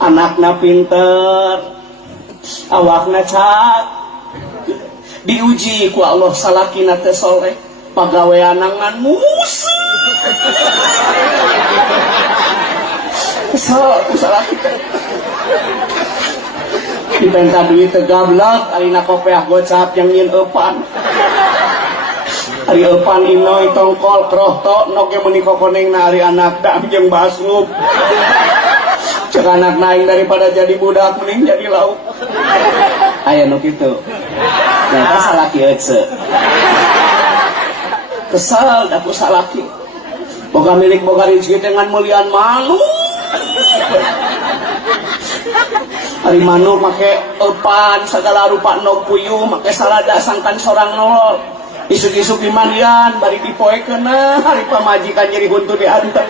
anakna pinter, awakna cak, diuji ku Allah salakina teh soleh, pagaweana ngan musuh. Kesal ku salaki teh. Dipenta duit teh gablak, alina kopeah gocap yang nyin eupan. Ari eupan inoy tongkol krohto nok yang meuni kokonengna ari anak da jeung basnup. Cek anak naik daripada jadi budak mending jadi lauk. Aya nu kitu. Nyata salaki ece. Kesal da ku salaki. Boga milik boga rezeki dengan mulian malu. Ari manuk make eupan segala rupa nok puyuh make salada sangkan sorang nolol. Isuk-isuk di mandian bari dipoekeun hari pamajikan jadi huntu diantep.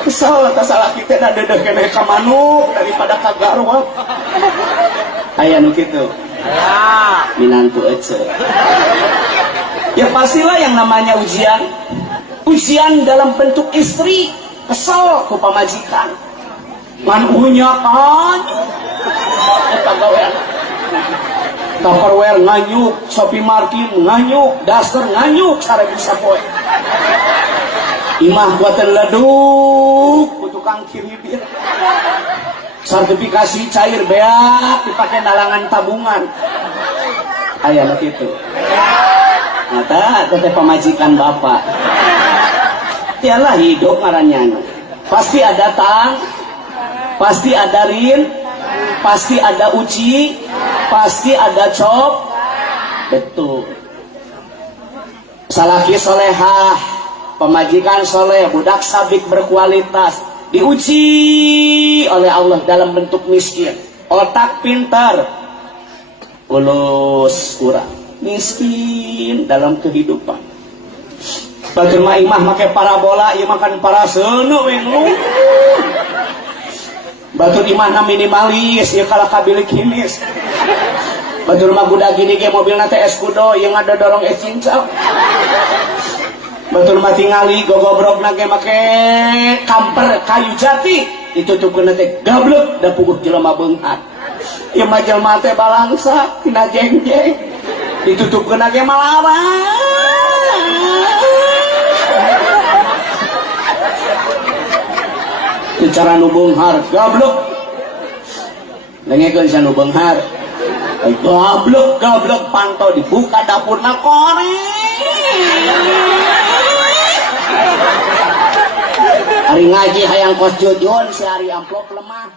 Kesal eta salaki teh da dedeh keneh ka manuk daripada ka garwa. Aya nu kitu. Ya, minantu ece. Ya pastilah yang namanya ujian. Ujian dalam bentuk istri, kesal ku pamajikan. Man unyak anyu. Eta gawean. Tupperware nganyuk, Shopee Martin nganyuk, daster nganyuk, sare bisa poe. Imah buatan leduk, ku tukang kiribir. Sertifikasi cair beak dipakai dalangan tabungan. Aya nu kitu. Mata teh pamajikan bapak. Tialah hidup ngarannya. Pasti ada tang, pasti ada rin, pasti ada uci, pasti ada cop. Betul. Salaki solehah, pemajikan soleh, budak sabik berkualitas, diuji oleh Allah dalam bentuk miskin. Otak pintar, ulus kurang, miskin dalam kehidupan. Bagaimana imah pakai parabola, ia makan parasenu wenu. Batur imahna minimalis, ia kalah kabilik himis. Batur mah budak gini ge mobilna teh es kudo, yang ada dorong es cincau. Batur mah tingali gogobrokna ge make kamper kayu jati, ditutupkeun teh gablek da puguh jelema beunghar. Ieu mah jelema teh balangsa tina jengjeng. Ditutupkeun ge malaran. Cara nu beunghar gablek. Lengekeun sa nu beunghar. Gablek pantau dibuka dapurna koreng. Hari ngaji hayang kos jujun si hari amplop lemah.